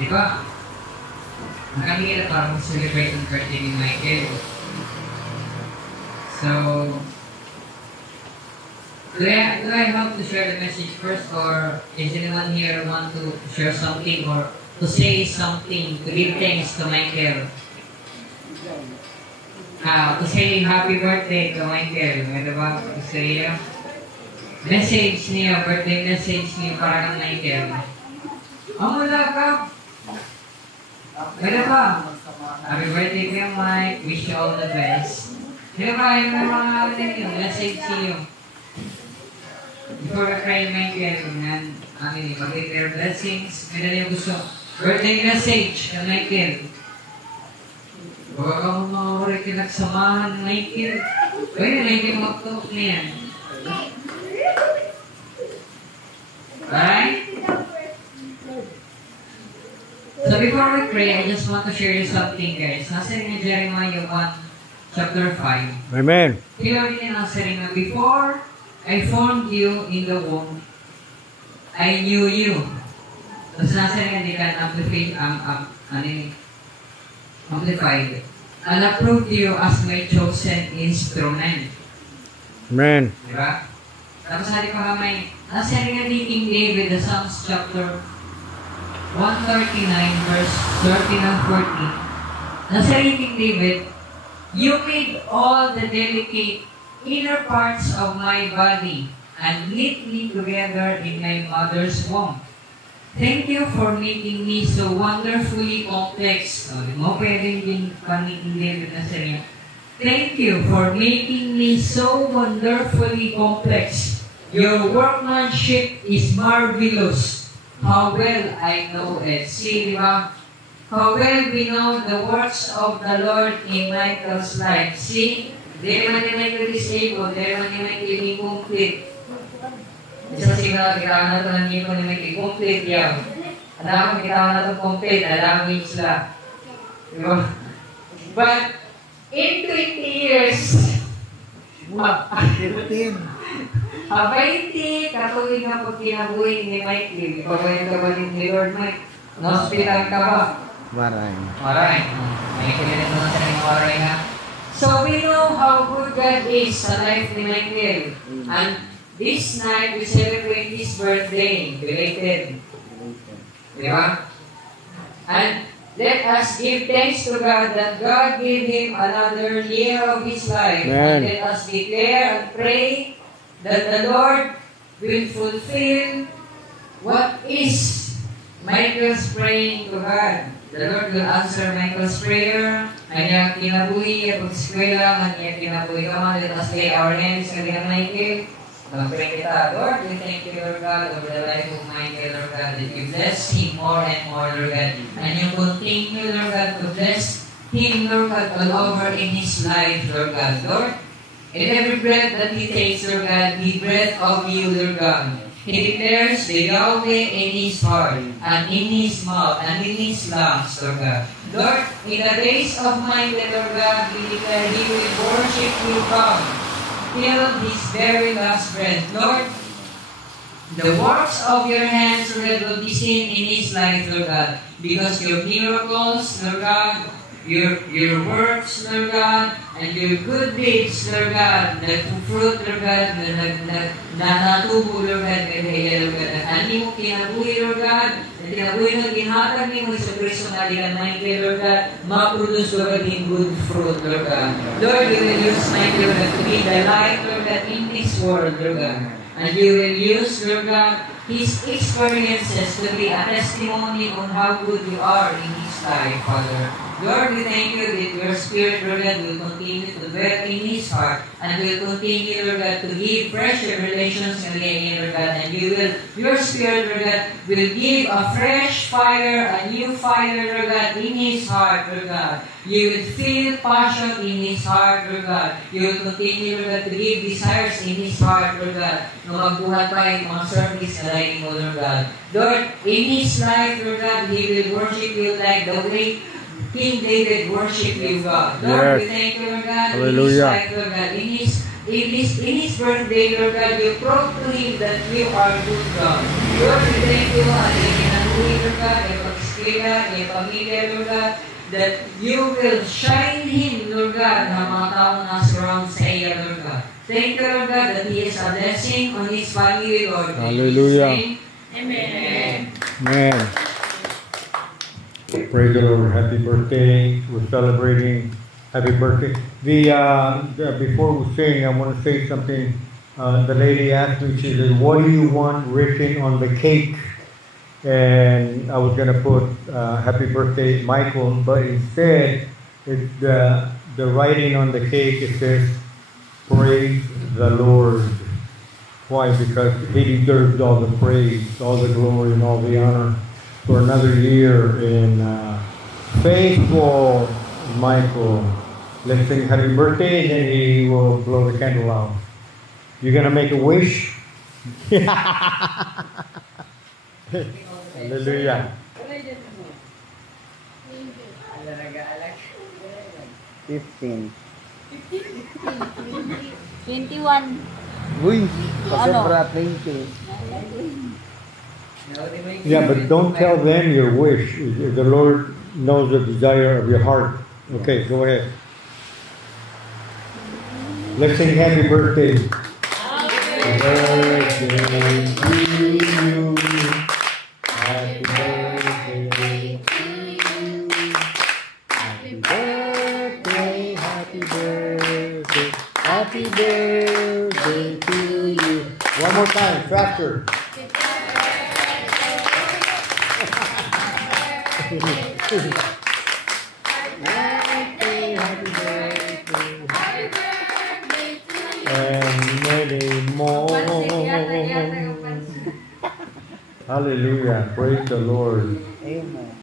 Di ba? Nakahirap para mag-celebrate ang birthday ni Michael. So, do I have to share the message first, or is anyone here want to share something or to say something, to give thanks to Michael? To say happy birthday to Michael. May ba? To say message niya, birthday message niya para kang Michael. Wala ka. May ba? Happy birthday kayo, Mike. Wish you all the best. May ba? Yung mga message niyo. Before we pray, Michael, mag-declare blessings. May na yung gusto. Birthday message kay Michael. Huwag ka mong mawari kinagsamahan, Michael. Pwede na yung mag-talk niyan. Alright? So before we pray, I just want to share you something, guys. Nasa rin yung Jeremiah 1, chapter 5. Amen. Kaya rin yung nasa rin na, before I formed you in the womb, I knew you. Tapos nasa rin hindi ka amplified. And approved you as my chosen instrument. Amen. Diba? Tapos sabi pa kamay, nasa rin nga King David, the Psalms chapter 139, verse 13 and 14. Nasa rin King David, you made all the delicate inner parts of my body and knit me together in my mother's womb. Thank you for making me so wonderfully complex. Mo pwedeng din panitin na sa inyo. Thank you for making me so wonderfully complex. Your workmanship is marvelous. How well I know it. See, di ba? How well we know the works of the Lord in Michael's life. See, di man ni Michael disabled, di man ni Michael incomplete. Isa siguro kita na ito ng ito ni Michael complete yan. Alam ko kita na ito complete, alam ko sila. Diba? But, in 20 years, 20 katuloy na pagkinabuhin ni Michael. Ipabayin ka ba ni Lord Mike? Na-hospital ka ba? Maray. May kinilit naman sa mga maray ha. So, we know how good God is sa life ni Michael. And this night, we celebrate his birthday, belated. Diba? And let us give thanks to God that God gave him another year of his life. Amen. And let us declare and pray that the Lord will fulfill what is Michael's praying to God. The Lord will answer Michael's prayer. Kanya kinabuhi, pag-eskwela, kanya kinabuhi ka man. Let us lay our hands kanya Michael. Pray kita, Lord, we thank you, Lord God, over the life of Michael, Lord God, that you bless him more and more, Lord God. And you continue, Lord God, to bless him, Lord God, all over in his life, Lord God. Lord, in every breath that he takes, Lord God, the breath of you, Lord God. He declares the Yahweh in his heart, and in his mouth, and in his lungs, Lord God. Lord, in the days of Michael, Lord God, we declare he will worship you, God, till his very last breath. Lord, the works of your hands, Lord, will be seen in his life, Lord God, because your miracles, Lord God, your works, Lord God, and your good deeds, Lord God, the fruit, Lord God, na natubo, Lord God, Lord God, at hindi mo kinabuhi, Lord God, at kinabuhi mo, ginhatag ni mo sa Kristo na Michael, Lord God, ma-produce, Lord God, in good fruit, Lord God. Lord, you will use Michael, Lord God, to be the light, Lord God, in this world, Lord God. And you will use, Lord God, his experiences to be a testimony on how good you are in his life, Father. Lord, we thank you that your Spirit, Lord God, will continue to dwell in his heart and will continue, Lord God, to give fresh revelations again, Lord God. And your Spirit, Lord God, will give a fresh fire, a new fire, Lord God, in his heart, Lord God. You will feel passion in his heart, Lord God. You will continue, Lord God, to give desires in his heart, Lord God. Nung magbuhat pa yung mga service na lain mo, Lord God. Lord, in his life, Lord God, he will worship you like the way King David worship you, God. Lord, we thank you, Lord God, Hallelujah. in his life, Lord God. In his birthday, Lord God, you prove to him that you are good, God. Lord, we thank you, buhay, Lord God, yung pag-eskwela, yung pamilya, Lord God, that you will shine him, Lord God, na mga taong na-surround sa iyo, Lord God. Thank you, Lord God, that he is a blessing on his family, Lord. Hallelujah. Amen. Amen. Praise the Lord. Happy birthday. We're celebrating happy birthday. Before we sing, I want to say something. The lady asked me, she said, what do you want written on the cake? And I was going to put happy birthday, Michael, but instead, the writing on the cake, it says, praise the Lord. Why? Because he deserves all the praise, all the glory, and all the honor for another year in faithful Michael. Let's sing happy birthday, and then he will blow the candle out. You're going to make a wish? Hallelujah. 15. 21. Uy, pasobra 20. Yeah, but don't tell them your wish. The Lord knows the desire of your heart. Okay, go ahead. Let's sing happy birthday. Happy birthday to you. Happy birthday to you. Happy birthday, happy birthday, happy birthday to you. One more time, faster. And many more. Hallelujah. Praise the Lord.